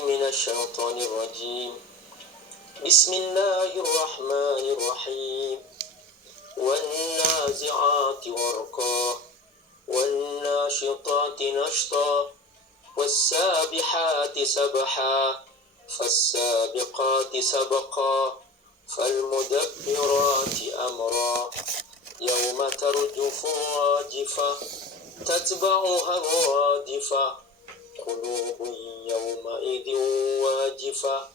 من الشيطان الرجيم. بسم الله الرحمن الرحيم. والنازعات غرقا والناشطات نشطا والسابحات سبحا فالسابقات سبقا فالمدبرات أمرا يوم ترجف الراجفة تتبعها الرادفة قلوب يومئذ واجفة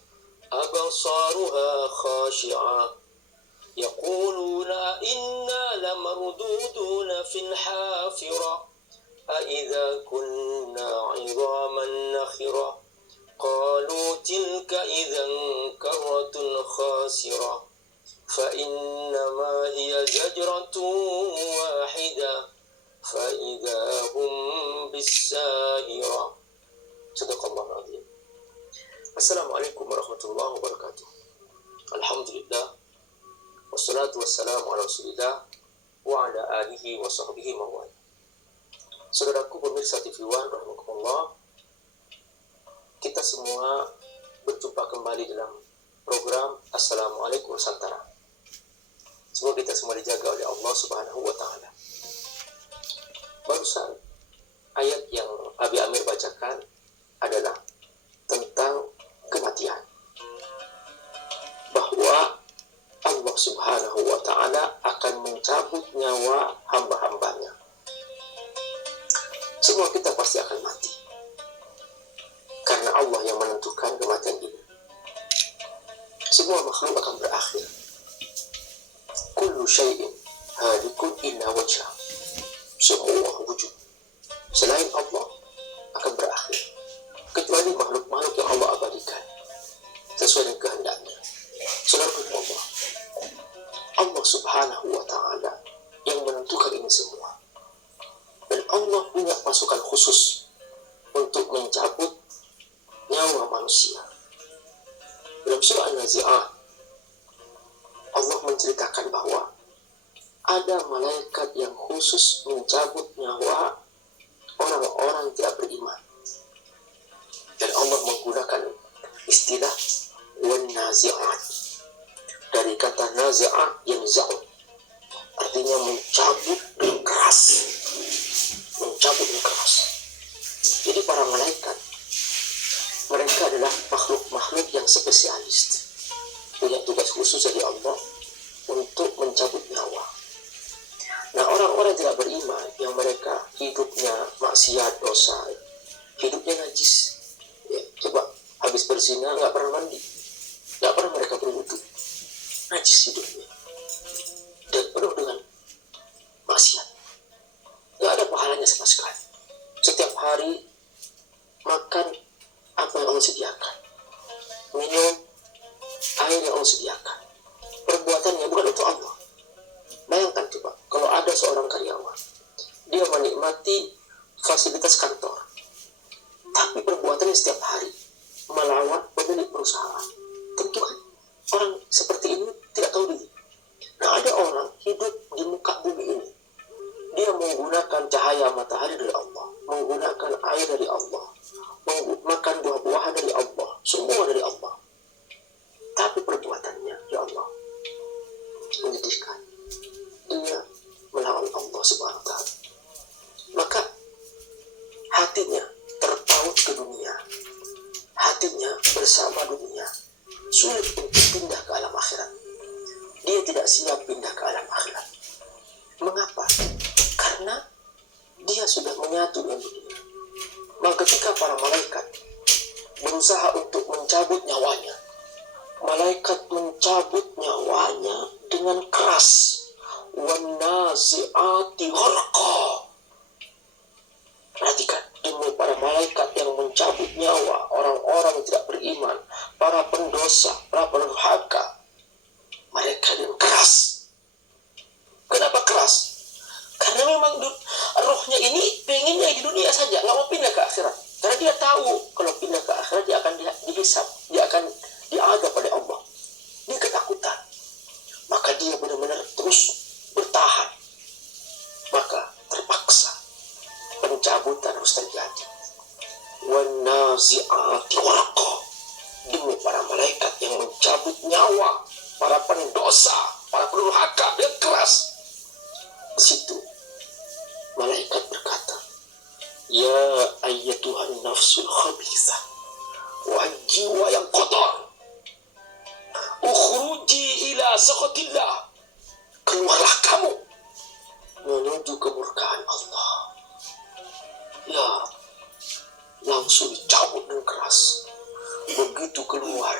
أبصارها خاشعة يقولون إنا لمردودون في الحافرة أإذا كنا عظاما نخرة قالوا تلك إذا كرة خاسرة فإنما هي زجرة واحدة فإذا هم بالساهرة. Sadaqallahu azim. Assalamualaikum warahmatullahi wabarakatuh. Alhamdulillah wassalatu wassalamu ala rasulillah wa ala alihi wa sahbihi mawala. Saudaraku pemirsa TV One rahimakumullah, kita semua berjumpa kembali dalam program Assalamualaikum Nusantara. Semoga kita semua dijaga oleh Allah Subhanahu wa Ta'ala. Barusan ayat yang Abi Amir bacakan adalah tentang kematian, bahwa Allah Subhanahu wa Ta'ala akan mencabut nyawa hamba-hambanya. Semua kita pasti akan mati, karena Allah yang menentukan kematian ini. Semua makhluk akan berakhir. Kullu syai'in halikun illa wajhah. Semua wujud selain Allah akan berakhir, kecuali makhluk-makhluk yang Allah abadikan sesuai dengan kehendaknya. Saudara Allah, Allah Subhanahu wa Ta'ala yang menentukan ini semua, dan Allah punya pasukan khusus untuk mencabut nyawa manusia. Dalam surah An-Nazi'at, Allah menceritakan bahwa ada malaikat yang khusus mencabut nyawa orang-orang tidak beriman. Dan Allah menggunakan istilah wan-nazi'at dari kata nazi'at yang za'ud, artinya mencabut dengan keras. Mencabut dengan keras. Jadi para malaikat, mereka adalah makhluk-makhluk yang spesialis, punya tugas khusus dari Allah untuk mencabut nyawa. Nah, orang-orang tidak beriman yang mereka hidupnya maksiat, dosa, hidupnya najis, ya, coba habis berzina nggak pernah mandi, nggak pernah mereka berwudu, najis hidupnya dan penuh dengan maksiat, nggak ada pahalanya sama sekali. Setiap hari makan apa yang Allah sediakan, minum air yang Allah sediakan, perbuatannya bukan untuk Allah. Bayangkan coba, kalau ada seorang karyawan, dia menikmati fasilitas kantor, tapi perbuatannya setiap hari melawan pemilik perusahaan. Tentu kan orang seperti ini tidak tahu diri. Nah, ada orang hidup di muka bumi ini, dia menggunakan cahaya matahari dari Allah, menggunakan air dari Allah, makan buah-buahan dari Allah, semua dari Allah. Tapi perbuatannya, ya Allah, menyedihkan. Dia melawan Allah Subhanahu wa Ta'ala. Maka hatinya terpaut ke dunia, hatinya bersama dunia, sulit untuk pindah ke alam akhirat. Dia tidak siap pindah ke alam akhirat. Mengapa? Karena dia sudah menyatu dengan dunia. Maka ketika para malaikat berusaha untuk mencabut nyawanya, malaikat mencabut nyawanya dengan keras. Wan-nazi'ati gharqa. Perhatikan, demi para malaikat yang mencabut nyawa orang-orang yang tidak beriman, para pendosa, para pendurhaka, mereka dengan keras. Kenapa keras? Karena memang rohnya ini pengennya di dunia saja, nggak mau pindah ke akhirat. Karena dia tahu kalau pindah ke akhirat dia akan dihisab, dia akan diadab oleh Allah. Dia ketakutan. Maka dia benar-benar terus bertahan. Maka terpaksa pencabutan harus terjadi. wan nazi'ati gharqa, demi para malaikat yang mencabut nyawa para pendosa, para pendurhaka yang keras. Di situ malaikat berkata, ya ayyatuhan nafsul khabithah, wahai jiwa yang kotor, ukhruji ila sakhatillah, keluarlah kamu menuju kemurkaan Allah. Ya, langsung dicabut dengan keras. Begitu keluar,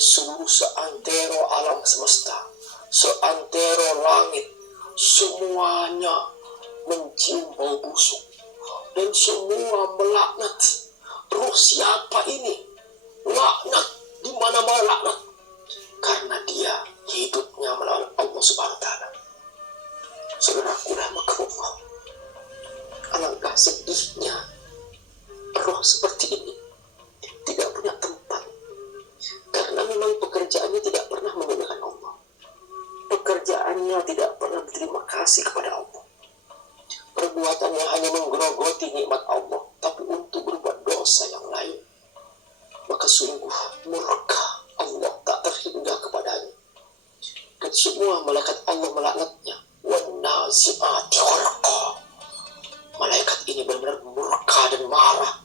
seluruh seantero alam semesta, seantero langit, semuanya mencium bau busuk dan semua melaknat. Roh siapa ini? Laknat, di mana-mana laknat, karena dia hidupnya melawan Allah Subhanahu wa taala. Saudaraku rahimakumullah, alangkah sedihnya roh seperti ini tidak punya tempat, karena memang pekerjaannya tidak pernah memuliakan Allah. Pekerjaannya tidak pernah berterima kasih kepada Allah. Perbuatannya hanya menggerogoti nikmat Allah, tapi untuk berbuat dosa yang lain. Maka sungguh murka Allah tak terhingga kepadanya. Dan semua malaikat Allah melaknatnya. Wan nazi'ati gharqa. Malaikat ini benar-benar murka dan marah.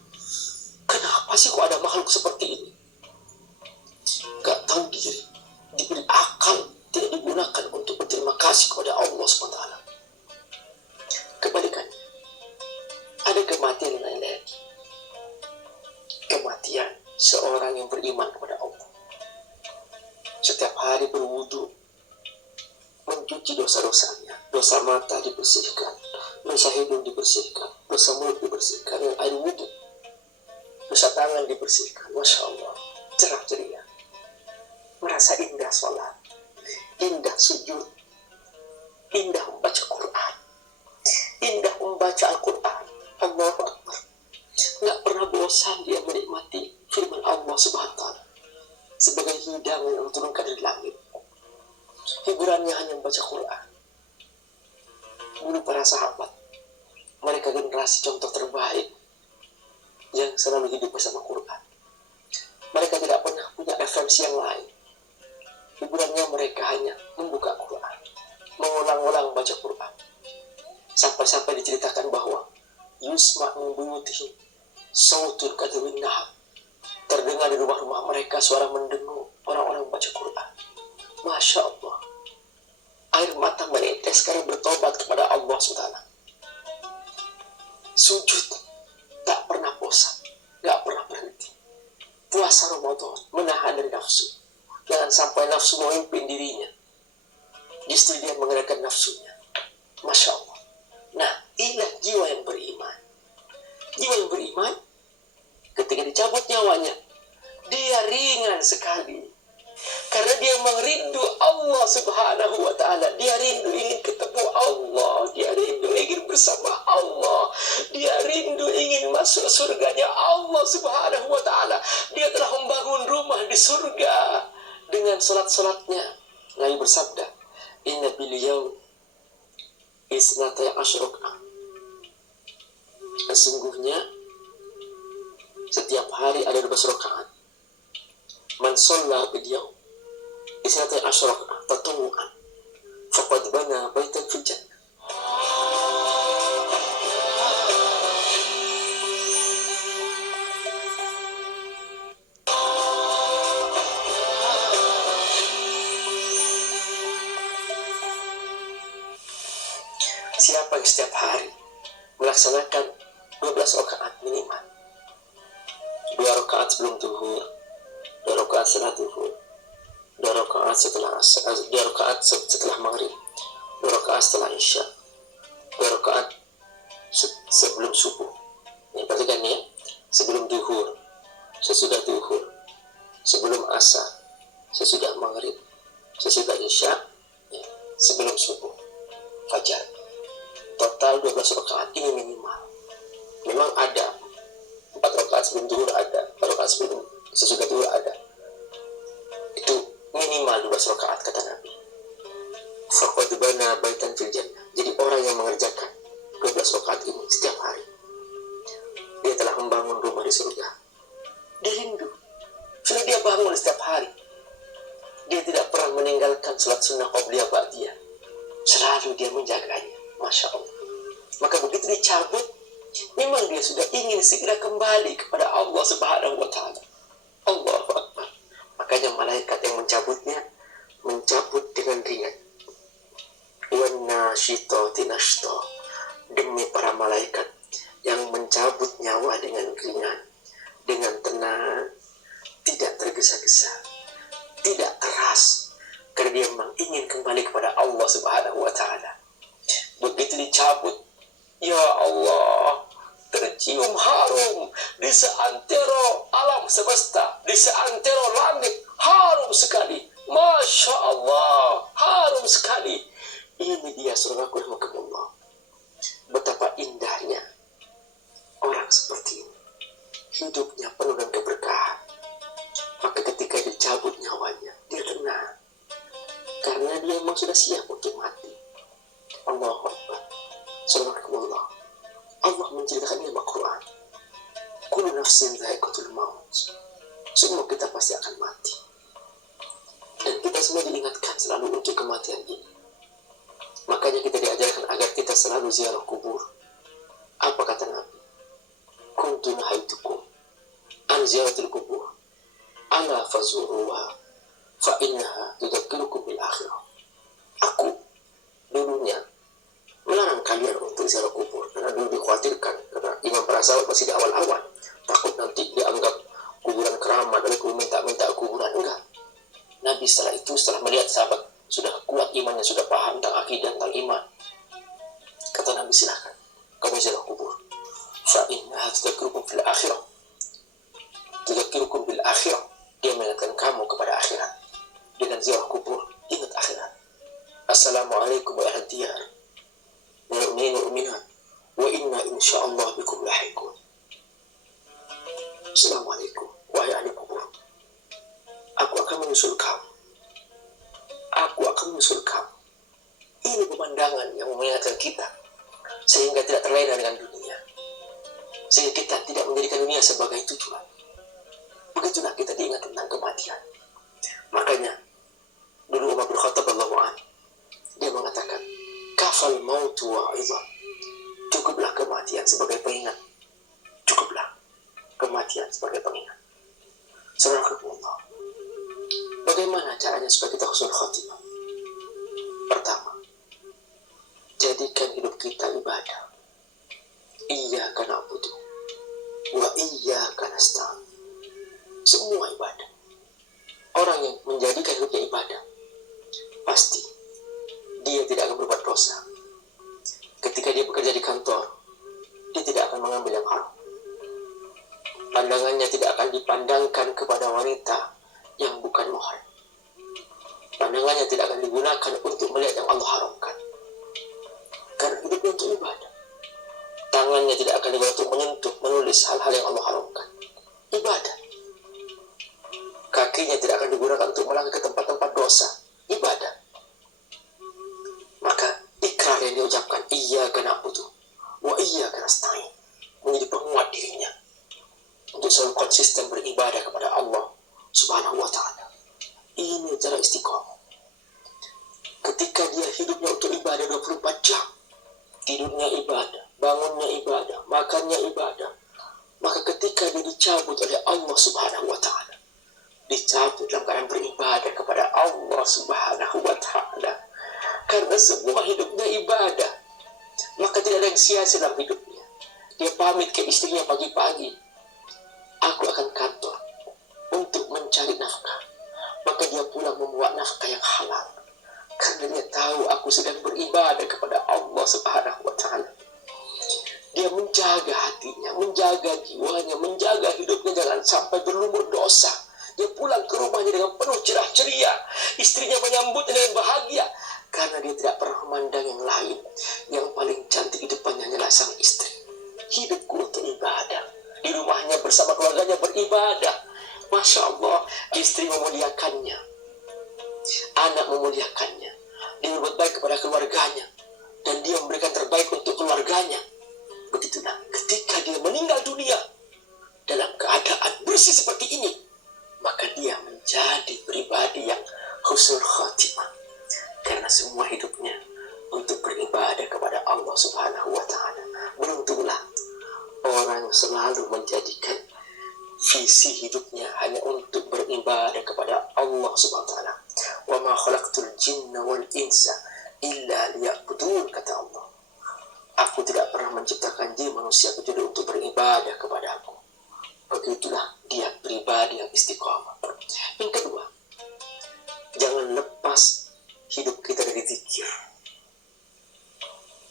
Kenapa sih kok ada makhluk seperti ini? Gak tahu diri, diberi akal, tidak digunakan untuk berterima kasih kepada Allah SWT. Kebalikannya, ada kematian lain lagi. Kematian seorang yang beriman kepada Allah. Setiap hari berwudu, mencuci dosa-dosanya. Dosa mata dibersihkan, dosa hidung dibersihkan, dosa mulut dibersihkan dengan air wudu. Dosa tangan dibersihkan. Masya Allah, cerah ceria. Merasa indah sholat, indah sujud, indah membaca Quran, indah membaca Al-Quran. Allahu Akbar. Nggak pernah bosan dia menikmati firman Allah Subhanahu wa taala sebagai hidangan yang turunkan dari langit. Hiburannya hanya membaca Quran. Dulu para sahabat, mereka generasi contoh terbaik yang selalu hidup bersama Quran. Mereka tidak pernah punya referensi yang lain. Hiburannya mereka hanya membuka Quran, mengulang-ulang baca Quran. Sampai-sampai diceritakan bahwa yusma' min buyutihim sautul kadwin nahar, terdengar di rumah-rumah mereka suara mendengung orang-orang baca Quran. Masya Allah, air mata menetes karena bertobat kepada Allah SWT. Sujud tak pernah bosan, gak pernah berhenti. Puasa Ramadan menahan dari nafsu, jangan sampai nafsu memimpin dirinya, justru dia mengenakan nafsunya. Masya Allah. Nah, inilah jiwa yang beriman. Jiwa yang beriman, ketika dicabut nyawanya, dia ringan sekali. Karena dia merindu Allah Subhanahu wa ta'ala. Dia rindu ingin ketemu Allah. Dia rindu ingin bersama Allah. Dia rindu ingin masuk surganya Allah Subhanahu wa ta'ala. Dia telah membangun rumah di surga dengan salat-salatnya. Nabi bersabda, inna bil yaum isnatay asyrakah. Sesungguhnya setiap hari ada 12 rakaat. Man shalla bil yaum isnatay asyrakah tatawu'an faqad bana baitan fil jannah. Siapa yang setiap hari melaksanakan 12 rakaat minimal, 2 rakaat sebelum zuhur, 2 rakaat setelah zuhur, 2 rakaat setelah maghrib, 2 rakaat setelah isya, 2 rakaat sebelum subuh. Ini perhatikan ya, sebelum zuhur, sesudah zuhur, sebelum asar, sesudah maghrib, sesudah isya, ya, sebelum subuh, fajar. Total 12 rakaat ini minimal. Memang ada 4 rakaat sebelum zuhur, ada 4 rakaat sebelum sesudah zuhur, ada. Itu minimal 12 rakaat kata Nabi. Faqad bana baitan fil jannah. Jadi orang yang mengerjakan 12 rakaat ini setiap hari, dia telah pernah membangun rumah di surga. Dia rindu. Sudah dia bangun setiap hari. Dia tidak pernah meninggalkan salat sunnah qabliyah ba'diyah. Selalu dia menjaganya. Masya Allah. Maka begitu dicabut, memang dia sudah ingin segera kembali kepada Allah Subhanahu wa Ta'ala. Allahu Akbar. Makanya malaikat yang mencabutnya mencabut dengan ringan. Wan nasyitati nashta. Demi para malaikat yang mencabut nyawa dengan ringan, dengan tenang, tidak tergesa-gesa, tidak keras, karena dia memang ingin kembali kepada Allah Subhanahu wa Ta'ala. Begitu dicabut, ya Allah, tercium harum di seantero alam semesta, di seantero langit, harum sekali. Masya Allah, harum sekali. Ini dia surgaku rahmatullah. Betapa indahnya orang seperti ini. Hidupnya penuh dengan keberkahan. Maka ketika dicabut nyawanya, dia tenang. Karena dia memang sudah siap untuk mati. Allahu Akbar. Subhanallah. Allah menceritakan dalam Al-Quran. Kullu nafsin dha'iqatul maut. Semua kita pasti akan mati. Dan kita semua diingatkan selalu untuk kematian ini. Makanya kita diajarkan agar kita selalu ziarah kubur. Apa kata Nabi? Kuntu nahaitukum an ziyaratil kubur. Ala fazuruha fa innaha tudzakirukum bil akhirah. Aku dulunya melarang kalian untuk ziarah kubur karena dulu dikhawatirkan, karena imam para sahabat masih di awal-awal takut nanti dianggap kuburan keramat, lalu minta kuburan. Enggak. Nabi setelah itu, setelah melihat sahabat sudah kuat imannya, sudah paham tentang akidah, tentang iman, kata Nabi, silahkan kamu ziarah kubur. Fa innaha tudzakirukum fil akhirah. Tudzakirukum bil akhirah. Dia mengingatkan kamu kepada akhirat. Dengan ziarah kubur, ingat akhirat. Assalamualaikum wa diyar mu'minin wa mu'minat wa inna insyaallah bikum lahiqun. Assalamualaikum wahai ahli kubur. Aku akan menyusul kamu. Aku akan menyusul kamu. Ini pemandangan yang mengingatkan kita sehingga tidak terlena dengan dunia, sehingga kita tidak menjadikan dunia sebagai tujuan. Begitulah kita diingat tentang kematian. Makanya dulu Umar bin Khattab radhiyallahu anhu, dia mengatakan, kafal mautu wa'idhan. Cukuplah kematian sebagai pengingat. Cukuplah kematian sebagai pengingat. Saudara-saudara, bagaimana caranya supaya kita husnul khatimah? Pertama, jadikan hidup kita ibadah. Iyyaka na'budu wa iyyaka nasta'in. Semua ibadah. Orang yang menjadikan hidupnya ibadah, pasti dia tidak akan berbuat dosa. Ketika dia bekerja di kantor, dia tidak akan mengambil yang haram. Pandangannya tidak akan dipandangkan kepada wanita yang bukan mahram. Pandangannya tidak akan digunakan untuk melihat yang Allah haramkan. Karena hidupnya untuk ibadah. Tangannya tidak akan digunakan untuk menyentuh, menulis hal-hal yang Allah haramkan. Ibadah. Kakinya tidak akan digunakan untuk melangkah ke tempat-tempat dosa. Ibadah. Maka ikrar yang diucapkan, iyyaka na'budu wa iyyaka nasta'in, menjadi penguat dirinya untuk selalu konsisten beribadah kepada Allah Subhanahu wa Ta'ala. Ini cara istiqomah. Ketika dia hidupnya untuk ibadah 24 jam, tidurnya ibadah, bangunnya ibadah, makannya ibadah, maka ketika dia dicabut oleh Allah Subhanahu wa Ta'ala, dicabut dalam keadaan beribadah kepada Allah Subhanahu wa Ta'ala, karena semua hidupnya ibadah, maka tidak ada yang sia-sia dalam hidupnya. Dia pamit ke istrinya pagi-pagi, aku akan kantor untuk mencari nafkah. Maka dia pulang membawa nafkah yang halal, karena dia tahu aku sedang beribadah kepada Allah Subhanahu wa Ta'ala. Dia menjaga hatinya, menjaga jiwanya, menjaga hidupnya jangan sampai berlumur dosa. Dia pulang ke rumahnya dengan penuh cerah ceria, istrinya menyambutnya dengan bahagia, karena dia tidak pernah memandang yang lain. Yang paling cantik di depannya hanyalah sang istri. Hidupku untuk ibadah. Di rumahnya bersama keluarganya beribadah. Masya Allah, istri memuliakannya, anak memuliakannya, dia berbuat baik kepada keluarganya, dan dia memberikan terbaik untuk keluarganya. Begitulah ketika dia meninggal dunia, dalam keadaan bersih seperti ini, maka dia menjadi pribadi yang husnul khatimah. Karena semua hidupnya untuk beribadah kepada Allah Subhanahu wa Ta'ala. Beruntunglah orang yang selalu menjadikan visi hidupnya hanya untuk beribadah kepada Allah Subhanahu wa Ta'ala. Wa ma khalaqtul jinna wal insa illa liya'budun, kata Allah. Aku tidak pernah menciptakan jin manusia kecuali untuk beribadah kepada aku. Begitulah dia pribadi yang istiqamah. Yang kedua, jangan lepas hidup kita dari zikir.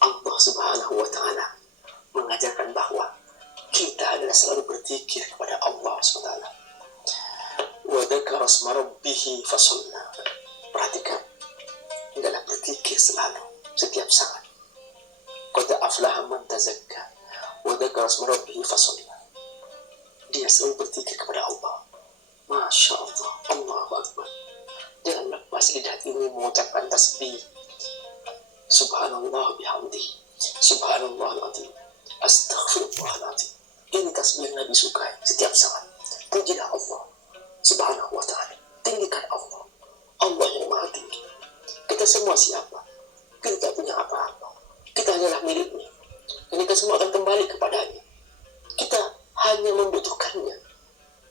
Allah Subhanahu wa Ta'ala mengajarkan bahwa kita adalah selalu berzikir kepada Allah Subhanahu wa Ta'ala. Wa dzakara asma rabbih fasalla. Perhatikan, adalah berzikir selalu, setiap saat. Qad aflaha man tazakka wa dzakara asma rabbih fasalla. Dia selalu berzikir kepada Allah. Masya Allah, Allahu Akbar. Jangan lepas lidah ini mengucapkan tasbih. Subhanallah bihamdihi, subhanallah al-azim, astaghfirullahaladzim. Ini tasbih yang Nabi sukai setiap saat. Pujilah Allah Subhanahu wa Ta'ala. Tinggikan Allah. Allah yang maha tinggi. Kita semua siapa? Kita tidak punya apa-apa. Kita hanyalah miliknya. Dan kita semua akan kembali kepadanya. Kita hanya membutuhkannya.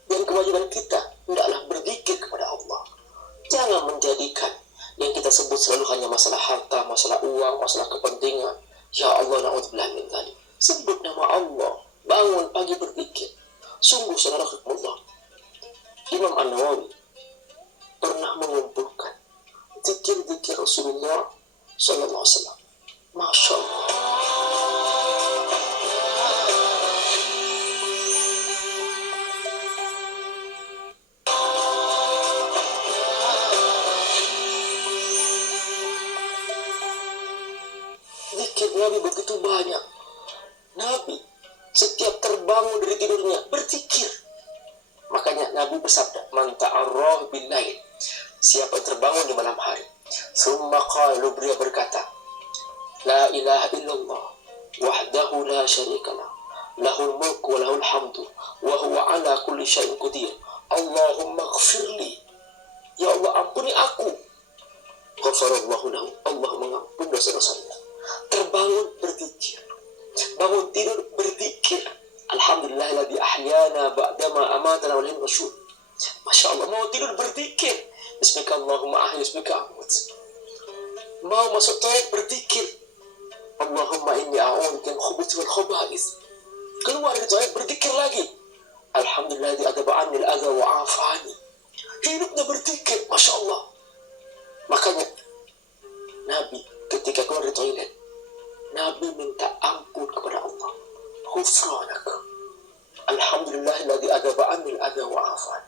Dan kewajiban kita hendaklah berzikir kepada Allah. Jangan menjadikan yang kita sebut selalu hanya masalah harta, masalah uang, masalah kepentingan. Ya Allah, na'udzubillah min dzalik. Sebut nama Allah. Bangun pagi berzikir. Sungguh saudara Allah, Imam An-Nawawi pernah mengumpulkan zikir-zikir Rasulullah sallallahu alaihi wasallam. Masya Allah. Zikir Nabi begitu banyak. Nabi setiap terbangun dari tidurnya berzikir. Makanya Nabi bersabda, man ta'arrah bil lail, siapa yang terbangun di malam hari, summa qala, beliau berkata, la ilaha illallah wahdahu la syarikalah, lahul mulku wa lahul hamdu wa huwa ala kulli syai'in qadir, Allahumma ighfirli, ya Allah ampuni aku. Ghafarallahu lahu, Allah mengampuni dosa-dosanya. Terbangun berzikir, bangun tidur berzikir. Alhamdulillahilladzi ahyana ba'dama amatana wa ilayhi nusyur. Masya Allah, mau tidur berzikir, bismika Allahumma ahyi bismika amut. Mau masuk toilet berzikir, Allahumma inni a'udzubika min khubuthi wal khaba'is. Keluar dari toilet berzikir lagi, alhamdulillahilladzi adaba 'anni al-adha wa 'afani. Hidupnya berzikir, Masya Allah. Makanya Nabi ketika keluar dari toilet, Nabi minta ampun kepada Allah. Ghufranak, alhamdulillahilladzi adaba 'anni al-adha wa 'afani.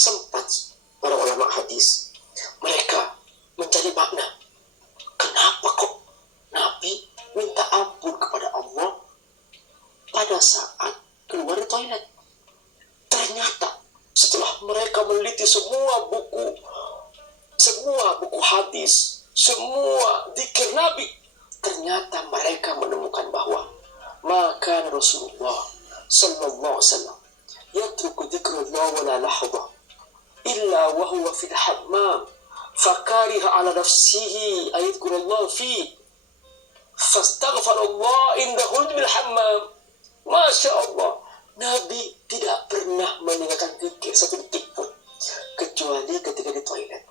Sempat para ulama hadis mereka mencari makna, kenapa kok Nabi minta ampun kepada Allah pada saat keluar dari toilet. Ternyata setelah mereka meneliti semua buku hadis, semua zikir Nabi, ternyata mereka menemukan bahwa maka Rasulullah sallallahu alaihi wasallam yatruku dzikrullah wa la lahza illa wa huwa fil hammam fakariha ala nafsihi ayadhkurullah fi fastaghfarallah indahul bil hammam. Masya Allah, Nabi tidak pernah meninggalkan zikir satu detik pun kecuali ketika di toilet.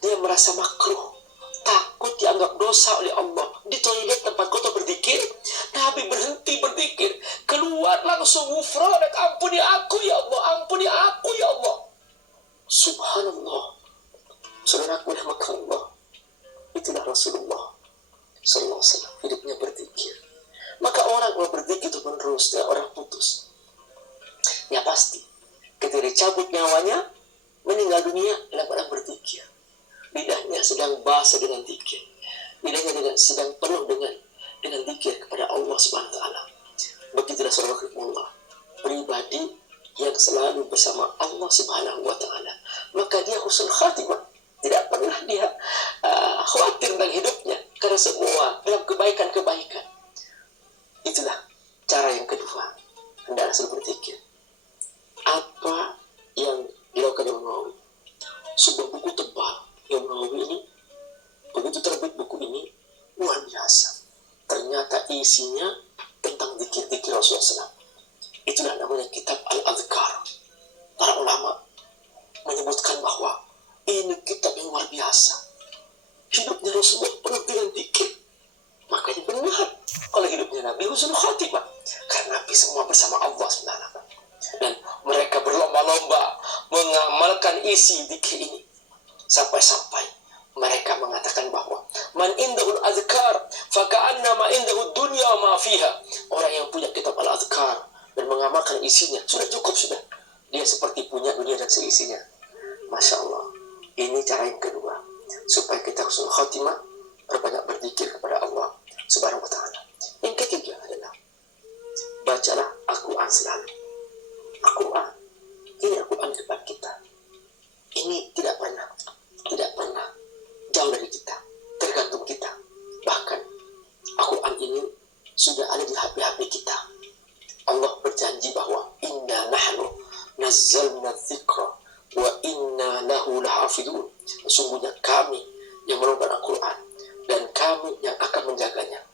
Dia merasa makruh, takut dianggap dosa oleh Allah. Di toilet tempat kotor berzikir, Nabi berhenti berzikir, keluar langsung, ghufranak, ampuni aku ya Allah, ampuni aku ya Allah. Subhanallah. Saudaraku rahmatkan Allah, itulah Rasulullah sallallahu alaihi wasallam, hidupnya berzikir. Maka orang kalau berzikir itu menerus, dia orang putus, ya pasti ketika dicabut nyawanya, meninggal dunia, dalam keadaan berzikir. Lidahnya sedang basah dengan zikir, lidahnya sedang penuh dengan zikir kepada Allah Subhanahu wa Ta'ala. Begitulah saudara Allah, pribadi yang selalu bersama Allah Subhanahu wa Ta'ala, maka dia husnul khatimah. Tidak pernah dia khawatir tentang hidupnya, karena semua dalam kebaikan-kebaikan. Itulah cara yang kedua, hendaklah selalu berzikir. isinya tentang zikir-zikir Rasulullah SAW. Itulah namanya kitab Al-Adhkar. Para ulama menyebutkan bahwa ini kitab yang luar biasa. Hidupnya Rasulullah penuh dengan zikir. Makanya benar kalau hidupnya Nabi husnul khatimah, karena Nabi semua bersama Allah SWT. Dan mereka berlomba-lomba mengamalkan isi zikir ini, sampai-sampai mereka mengatakan bahwa man indahul azkar faka'annama indahud dunya ma fiha. Orang yang punya kitab al-azkar dan mengamalkan isinya sudah cukup, sudah dia seperti punya dunia dan seisinya. Masya Allah. Ini cara yang kedua supaya kita husnul khatimah, berbanyak berzikir kepada Allah Subhanahu wa ta'ala. Yang ketiga adalah bacalah Al-Quran selalu. Al-Quran, ini Al-Quran di depan kita. Ini tidak pernah jauh dari kita, tergantung kita. Bahkan Al-Quran ini sudah ada di HP-HP kita. Allah berjanji bahwa inna nahnu nazzalna dzikra wa inna lahu lahafidun. Sesungguhnya kami yang menurunkan Al-Quran dan kami yang akan menjaganya.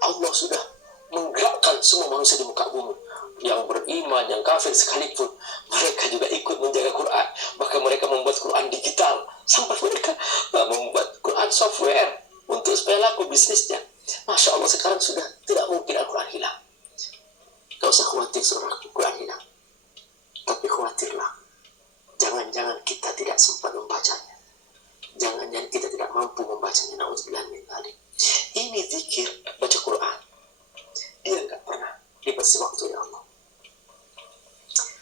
Allah sudah menggerakkan semua manusia di muka bumi, yang beriman, yang kafir sekalipun, mereka juga ikut menjaga Quran. Bahkan mereka membuat Quran digital, sampai mereka membuat Quran software untuk supaya laku bisnisnya. Masya Allah, sekarang sudah tidak mungkin Al-Quran hilang. Gak usah khawatir surah Al-Quran hilang, tapi khawatirlah jangan-jangan kita tidak sempat membacanya, jangan-jangan kita tidak mampu membacanya. Na'udzubillah min dzalik. Ini zikir, baca Quran, dia nggak pernah dibatasi waktu, ya Allah.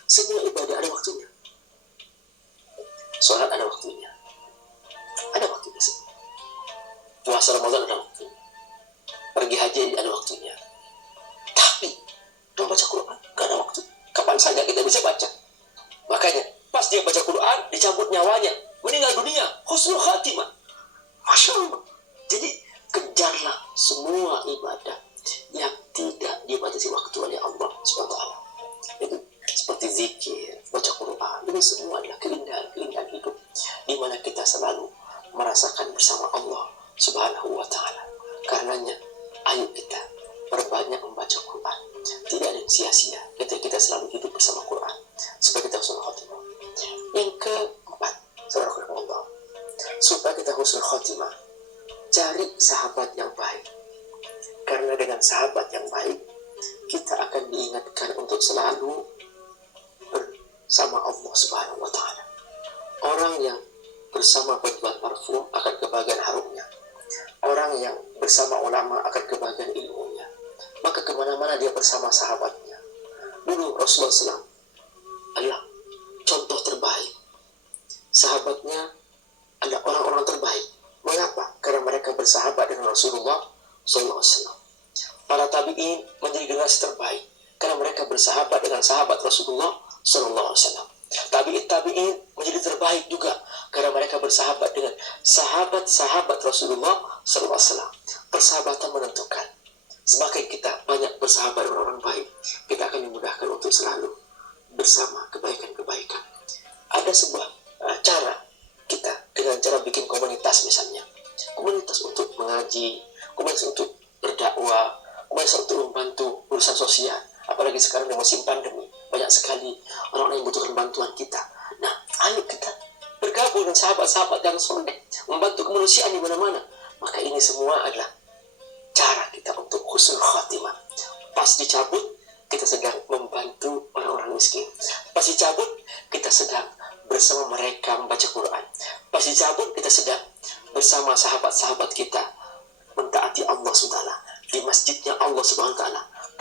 Semua ibadah ada waktunya. Sholat ada waktunya, ada waktunya semua. Puasa Ramadan ada waktunya, pergi haji ada waktunya. Tapi membaca Quran nggak ada waktu. Kapan saja kita bisa baca. Makanya pas dia baca Quran, dicabut nyawanya, meninggal dunia, husnul khatimah. Masya Allah. Jadi kejarlah semua ibadah yang tidak dibatasi waktu oleh Allah SWT. Itu seperti zikir, baca Quran, ini semua adalah keindahan hidup di mana kita selalu merasakan bersama Allah Subhanahu wa Ta'ala. Karenanya, ayo kita berbanyak membaca Quran. Tidak ada yang sia-sia ketika kita selalu hidup bersama Quran, supaya kita husnul khatimah. Yang keempat, saudara Allah, supaya kita husnul khatimah, cari sahabat yang baik. Karena dengan sahabat yang baik, kita akan diingatkan untuk selalu bersama Allah Subhanahu wa Ta'ala. Orang yang bersama penjual parfum akan kebahagiaan harumnya. Orang yang bersama ulama akan kebahagiaan ilmunya. Maka kemana-mana dia bersama sahabatnya. Dulu Rasulullah SAW adalah contoh terbaik. Sahabatnya adalah orang-orang terbaik. Mengapa? Karena mereka bersahabat dengan Rasulullah SAW. Para tabi'in menjadi generasi terbaik karena mereka bersahabat dengan sahabat Rasulullah SAW. Tabi'in menjadi terbaik juga karena mereka bersahabat dengan sahabat-sahabat Rasulullah SAW. Persahabatan menentukan. Semakin kita banyak bersahabat dengan orang baik, kita akan dimudahkan untuk selalu bersama kebaikan-kebaikan. Ada sebuah cara kita dengan cara bikin komunitas, misalnya komunitas untuk mengaji, komunitas untuk berdakwah, komunitas untuk membantu urusan sosial. Apalagi sekarang di musim pandemi, banyak sekali orang-orang yang membutuhkan bantuan kita. Nah, ayo kita bergabung dengan sahabat-sahabat yang soleh, membantu kemanusiaan di mana-mana. Maka ini semua adalah cara kita untuk husnul khatimah. Pas dicabut, kita sedang membantu orang-orang miskin. Pas dicabut, kita sedang bersama mereka membaca Quran. Pas dicabut, kita sedang bersama sahabat-sahabat kita mentaati Allah SWT di masjidnya Allah SWT.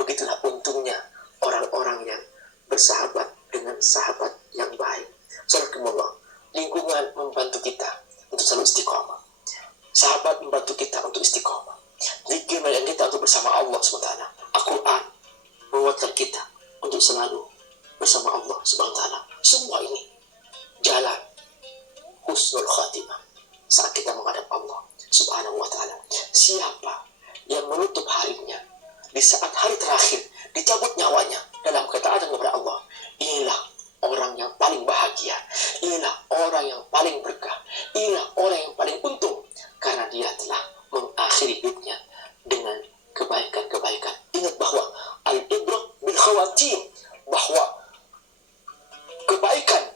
Begitulah untungnya orang-orang yang bersahabat dengan sahabat yang baik. Saudarakumullah, lingkungan membantu kita untuk selalu istiqomah. Sahabat membantu kita untuk istiqomah. Zikir melayani kita untuk bersama Allah SWT. Al-Quran menguatkan kita untuk selalu bersama Allah SWT. Semua ini jalan husnul khatimah saat kita menghadap Allah Subhanahu wa Ta'ala. Siapa yang menutup harinya di saat hari terakhir dicabut nyawanya dalam ketaatan kepada Allah, inilah orang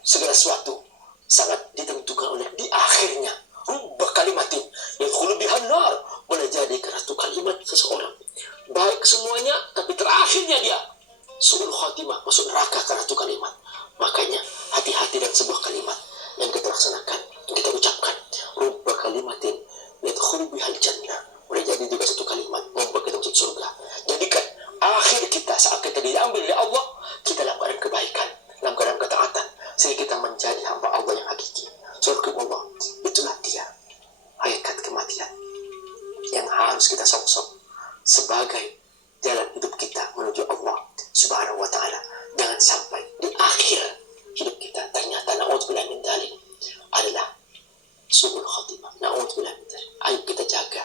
segala sesuatu sangat ditentukan oleh di akhirnya. Rubah kalimatin yadkhulu bihan nar, boleh jadi karena itu kalimat seseorang baik semuanya, tapi terakhirnya dia su'ul khatimah, masuk neraka karena itu kalimat. Makanya hati-hati dengan sebuah kalimat yang kita laksanakan, yang kita ucapkan. Rubah kalimatin yadkhulu bihal jannah, boleh jadi juga satu kalimat membuat kita masuk surga. Jadikan akhir kita saat kita diambil oleh Allah, kita lakukan kebaikan, dalam keadaan ketaatan, sehingga kita menjadi hamba Allah yang hakiki. Surga Allah, itulah dia hakikat kematian yang harus kita songsong sebagai jalan hidup kita menuju Allah Subhanahu wa ta'ala. Jangan sampai di akhir hidup kita ternyata na'udzubillah min dzalik adalah su'ul khatimah. Na'udzubillah min dzalik. Ayo kita jaga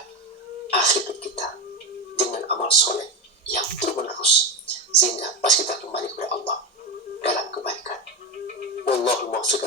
akhir hidup kita dengan amal soleh yang terus menerus, sehingga pas kita kembali kepada Allah dalam kebaikan. Wallahul muwaffiq.